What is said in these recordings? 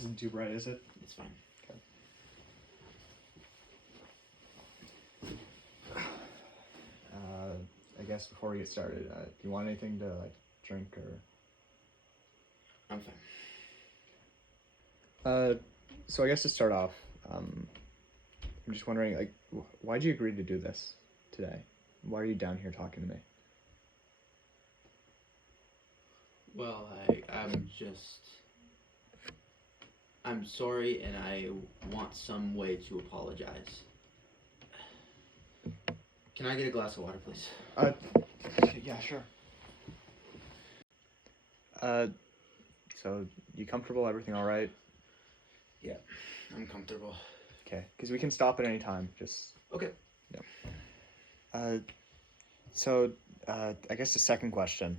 isn't too bright, is it? It's fine. I guess before we get started, do you want anything to drink or? I'm fine. So I guess to start off, I'm just wondering, why'd you agree to do this today? Why are you down here talking to me? Well, I'm sorry, and I want some way to apologize. Can I get a glass of water, please? Yeah, sure. So you comfortable? Everything all right? Yeah, I'm comfortable. Okay, because we can stop at any time. Just okay. Yeah. So I guess the second question.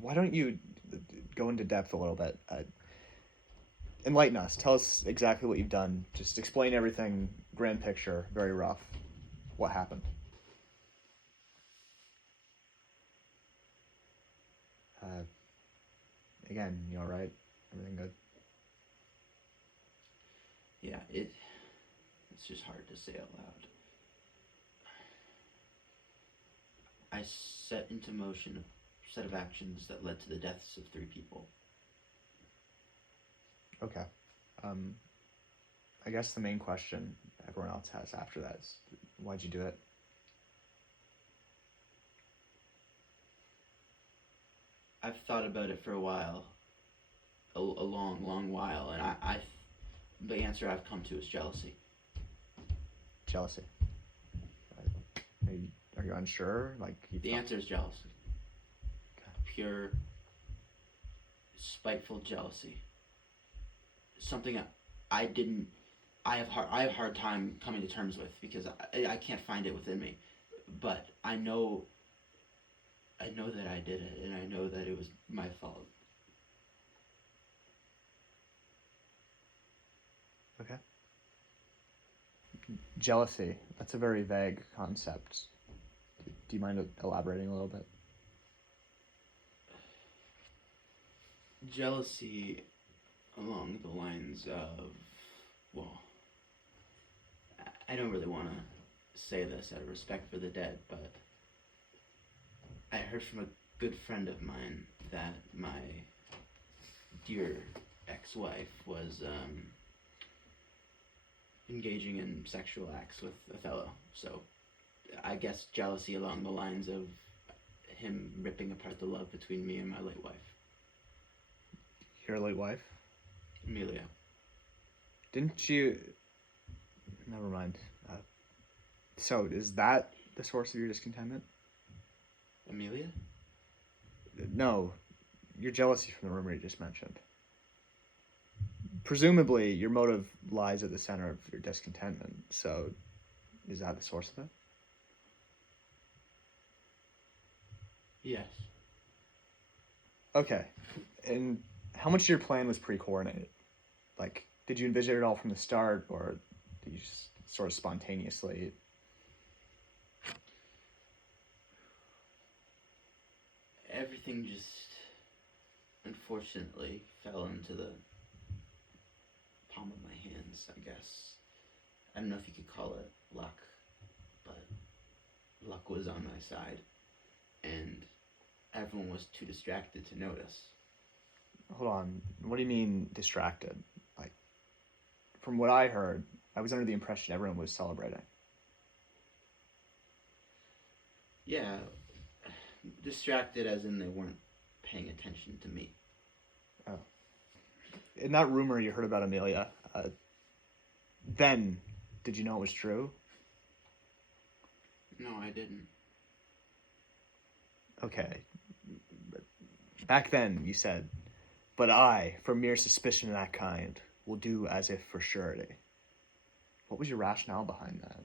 Why don't you go into depth a little bit? Enlighten us. Tell us exactly what you've done. Just explain everything, grand picture, very rough. What happened? Again, you all right? Everything good? Yeah, it's just hard to say out loud. I set into motion a set of actions that led to the deaths of 3 people. Okay. I guess the main question everyone else has after that is, why'd you do it? I've thought about it for a while, a long while, and the answer I've come to is jealousy. Jealousy. Are you unsure? The answer is jealousy. Okay. Pure, spiteful jealousy. Something I have a hard time coming to terms with because I can't find it within me, but I know that I did it, and I know that it was my fault. Okay. Jealousy, that's a very vague concept. Do you mind elaborating a little bit? Jealousy along the lines of, well, I don't really want to say this out of respect for the dead, but I heard from a good friend of mine that my dear ex-wife was engaging in sexual acts with Othello. So I guess jealousy along the lines of him ripping apart the love between me and my late wife. Your late wife? Amelia. Didn't you... Never mind. So is that the source of your discontentment? Amelia? No, your jealousy from the rumor you just mentioned. Presumably, your motive lies at the center of your discontentment, so is that the source of it? Yes. Okay, and how much of your plan was pre-coordinated? Did you envision it all from the start, or did you just sort of spontaneously... Everything just, unfortunately, fell into the palm of my hands, I guess. I don't know if you could call it luck, but luck was on my side, and everyone was too distracted to notice. Hold on, what do you mean distracted? From what I heard, I was under the impression everyone was celebrating. Yeah, distracted as in they weren't paying attention to me. Oh. In that rumor you heard about Amelia, then, did you know it was true? No, I didn't. Okay. But back then, you said, but I, for mere suspicion of that kind, will do as if for surety. What was your rationale behind that?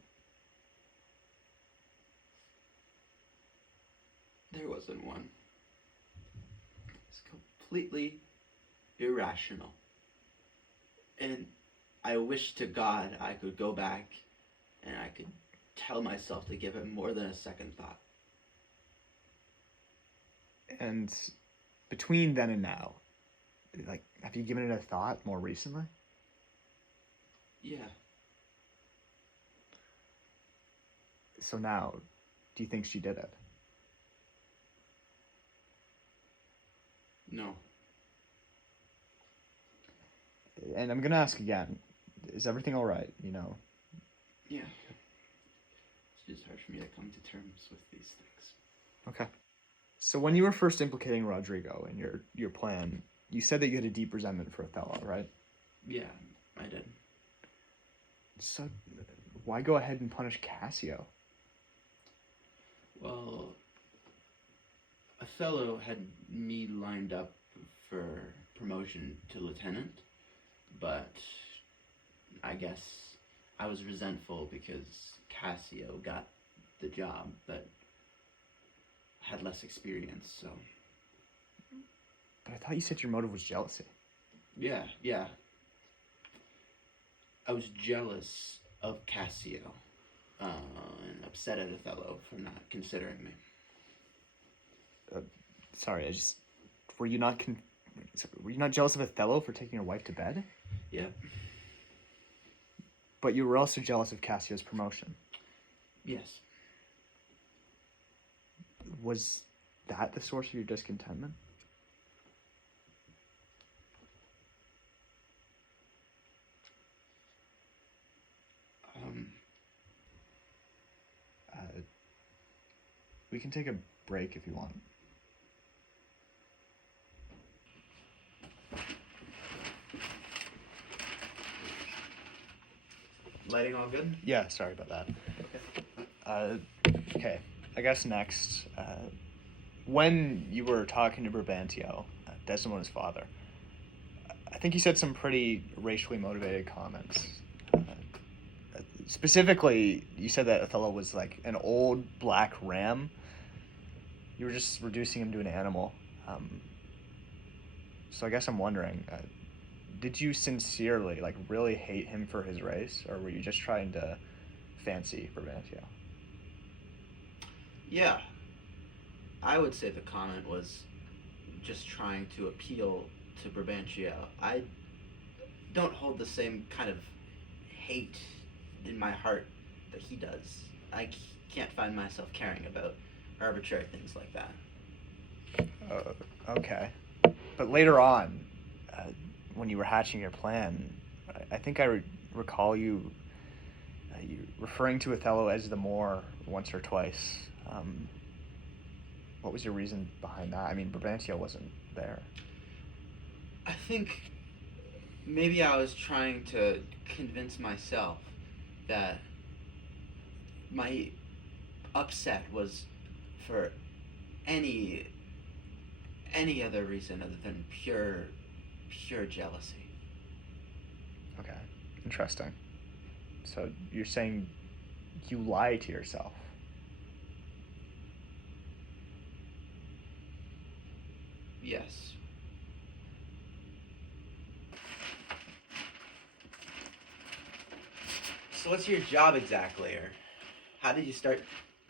There wasn't one. It's completely irrational. And I wish to God I could go back and I could tell myself to give it more than a second thought. And between then and now, Like, have you given it a thought more recently? Yeah. So now, do you think she did it? No. And I'm gonna ask again, is everything all right? You know, Yeah. It's just hard for me to come to terms with these things. okay. So when you were first implicating Rodrigo in your plan, you said that you had a deep resentment for Othello, right? Yeah, I did. So why go ahead and punish Cassio? Well, Othello had me lined up for promotion to lieutenant, but I guess I was resentful because Cassio got the job but had less experience, so But I thought you said your motive was jealousy. yeah. I was jealous of Cassio and upset at Othello for not considering me. Sorry, I just were you not con- were you not jealous of Othello for taking your wife to bed? Yep. But you were also jealous of Cassio's promotion. Yes. Was that the source of your discontentment? Um, Uh, we can take a break if you want. Lighting all good? Yeah, sorry about that. Okay, I guess next, when you were talking to Brabantio, Desdemona's father, I think you said some pretty racially motivated comments. Specifically, you said that Othello was like an old black ram. You were just reducing him to an animal. So I guess I'm wondering, did you sincerely, like, really hate him for his race, or were you just trying to fancy Brabantio? Yeah, I would say the comment was just trying to appeal to Brabantio. I don't hold the same kind of hate in my heart that he does. Can't find myself caring about arbitrary things like that. Okay. But later on, uh, when you were hatching your plan, I think recall you referring to Othello as the Moor once or twice. What was your reason behind that? I mean, Brabantio wasn't there. I think maybe I was trying to convince myself that my upset was for any any other reason other than pure jealousy. Okay, interesting. So you're saying you lie to yourself. Yes. So what's your job exactly, or how did you start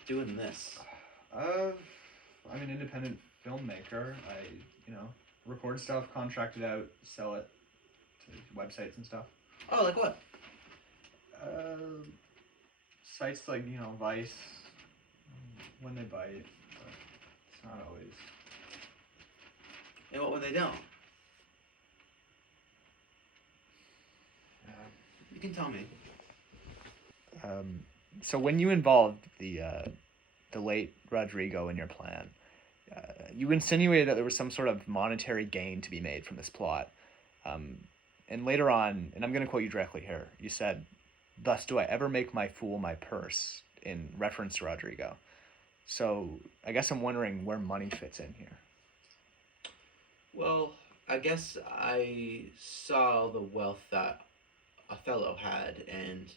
doing this? Uh, I'm an independent filmmaker. I, you know, record stuff, contract it out, sell it to websites and stuff. Oh, like what? Uh, Sites like, you know, Vice, when they bite, but it's not always. And what when they don't? Uh, You can tell me. so when you involved the late Rodrigo in your plan, you insinuated that there was some sort of monetary gain to be made from this plot. Um, and later on, and I'm going to quote you directly here, you said, "Thus do I ever make my fool my purse," in reference to Rodrigo. So I guess I'm wondering where money fits in here. Well, I guess I saw the wealth that Othello had, and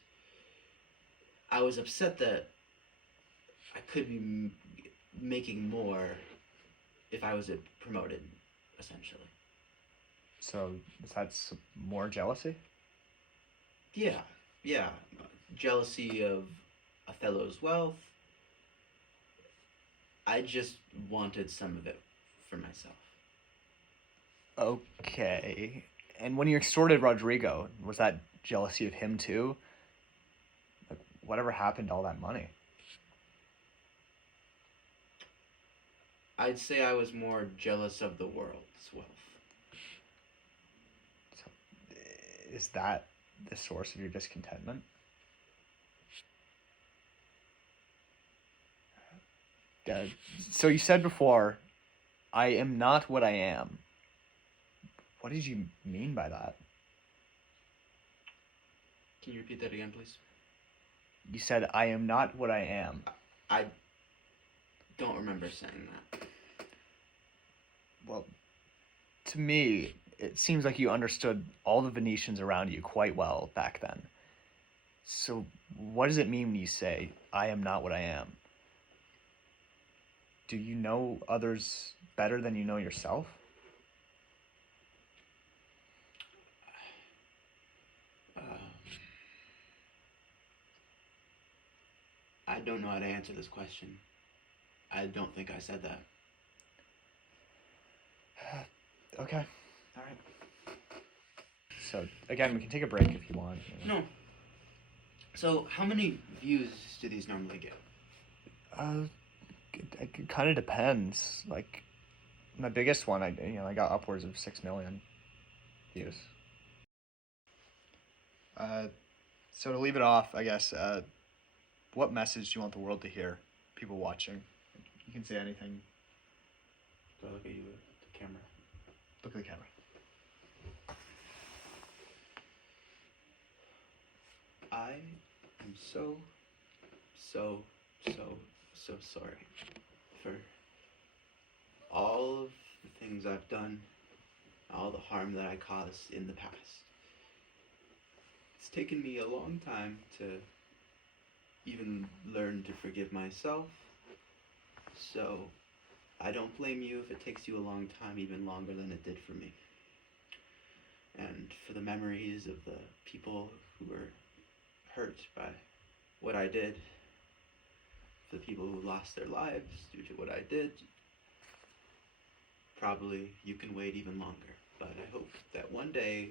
I was upset that I could be making more if I was promoted, essentially. So that's more jealousy? Yeah, yeah. Jealousy of Othello's wealth. I just wanted some of it for myself. Okay. And when you extorted Rodrigo, was that jealousy of him too? Like, whatever happened to all that money? I'd say I was more jealous of the world's wealth. So, is that the source of your discontentment? Uh, so you said before, I am not what I am. What did you mean by that? Can you repeat that again, please? You said, I am not what I am. I don't remember saying that. Well, to me, it seems like you understood all the Venetians around you quite well back then. So, what does it mean when you say, I am not what I am? Do you know others better than you know yourself? I don't know how to answer this question. I don't think I said that. Okay. All right. So, again, we can take a break if you want. No. So, how many views do these normally get? It kind of depends. Like, my biggest one, I got upwards of 6 million views. So to leave it off, I guess, what message do you want the world to hear? People watching. You can say anything. Do I look at you at the camera? Look at the camera. I am so sorry for all of the things I've done, all the harm that I caused in the past. It's taken me a long time to even learn to forgive myself, so I don't blame you if it takes you a long time, even longer than it did for me. And for the memories of the people who were hurt by what I did, for the people who lost their lives due to what I did, probably you can wait even longer. But I hope that one day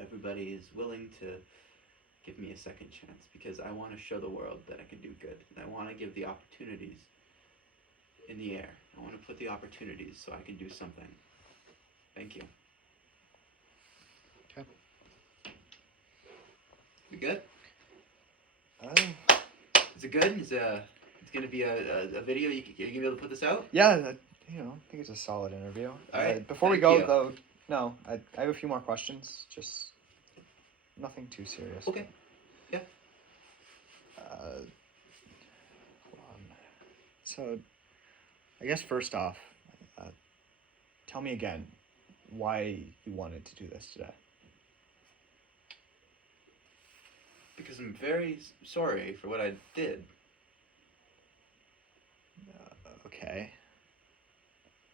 everybody is willing to give me a second chance, because I want to show the world that I can do good. And I want to give the opportunities in the air. I want to put the opportunities so I can do something. Thank you. Okay. We good? Uh, Is it good? It's gonna be a video. You gonna be able to put this out? yeah, I think it's a solid interview. All right. Before we Thank go, you. though, no, I have a few more questions. Just nothing too serious. Okay. Yeah. Hold on. So, I guess first off, tell me again why you wanted to do this today. Because I'm very sorry for what I did. Okay.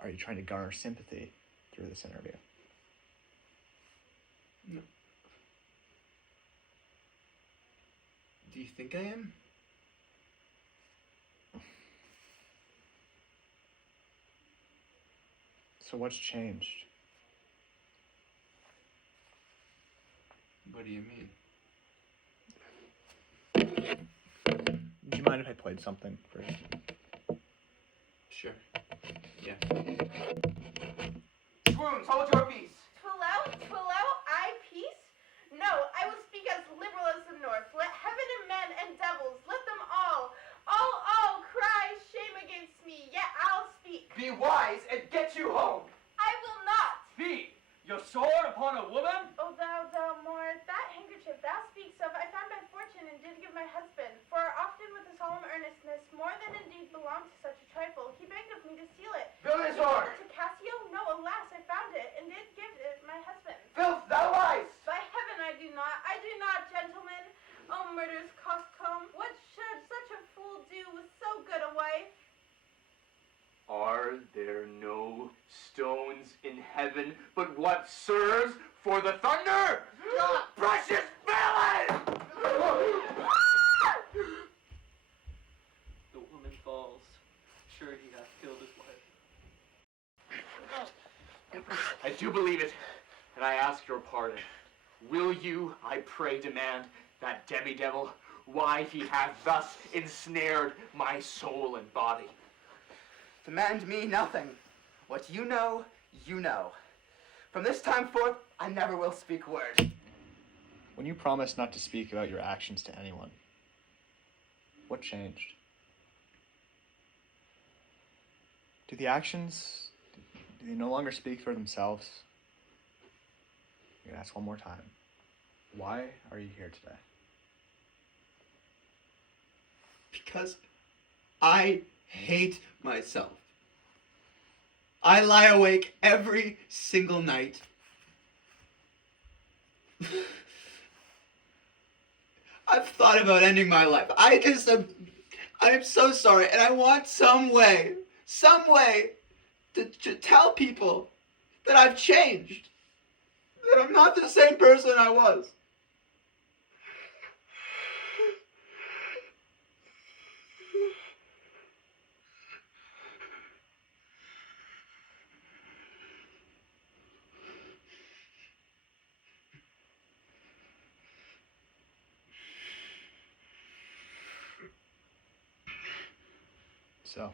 Are you trying to garner sympathy through this interview? No. Do you think I am? So what's changed? What do you mean? Would you mind if I played something first? Sure. Yeah. Swoons, hold your peace. Twillo, I peace? No, I will speak as liberal as the north. Let heaven and men and devils, let them all cry shame against me, yet I'll speak. Be wise and get you home. I will not. Be your sword upon a woman. O thou more, that handkerchief thou speaks of, I found by fortune and did give my husband. For often with a solemn earnestness, more than indeed belonged to such a trifle, he begged of me to seal it. Villain sword. To Cassio? No, alas, I found it, and did give it my husband. Filth, thou lies. By heaven, I do not, gentlemen. O murder's coxcomb, what should such a fool do with so good a wife? Are there no stones in heaven but what serves for the thunder? Precious villain! The woman falls. Sure, he hath killed his wife. I do believe it, and I ask your pardon. Will you, I pray, demand that demi-devil why he hath thus ensnared my soul and body? Demand me nothing. What you know, you know. From this time forth, I never will speak word. When you promised not to speak about your actions to anyone, what changed? Do the actions, do they no longer speak for themselves? I'm going to ask one more time. Why are you here today? Because I hate myself. I lie awake every single night. I've thought about ending my life. I'm so sorry, and I want some way to tell people that I've changed, that I'm not the same person I was. So,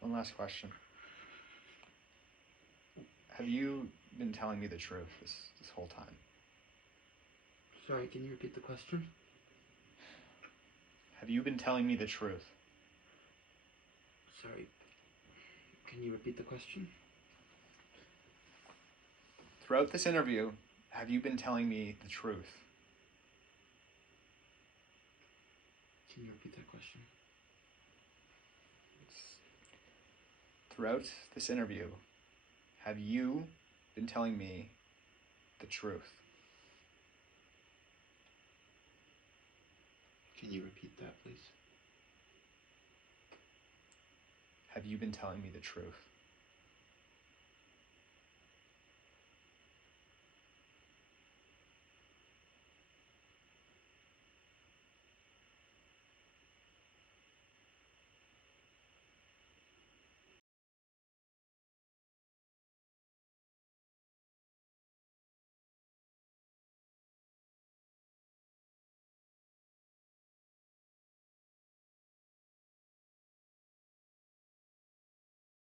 one last question. Have you been telling me the truth this whole time? Sorry, can you repeat the question? Have you been telling me the truth? Sorry, can you repeat the question? Throughout this interview, have you been telling me the truth? Can you repeat that question? Throughout this interview, have you been telling me the truth? Can you repeat that, please? Have you been telling me the truth?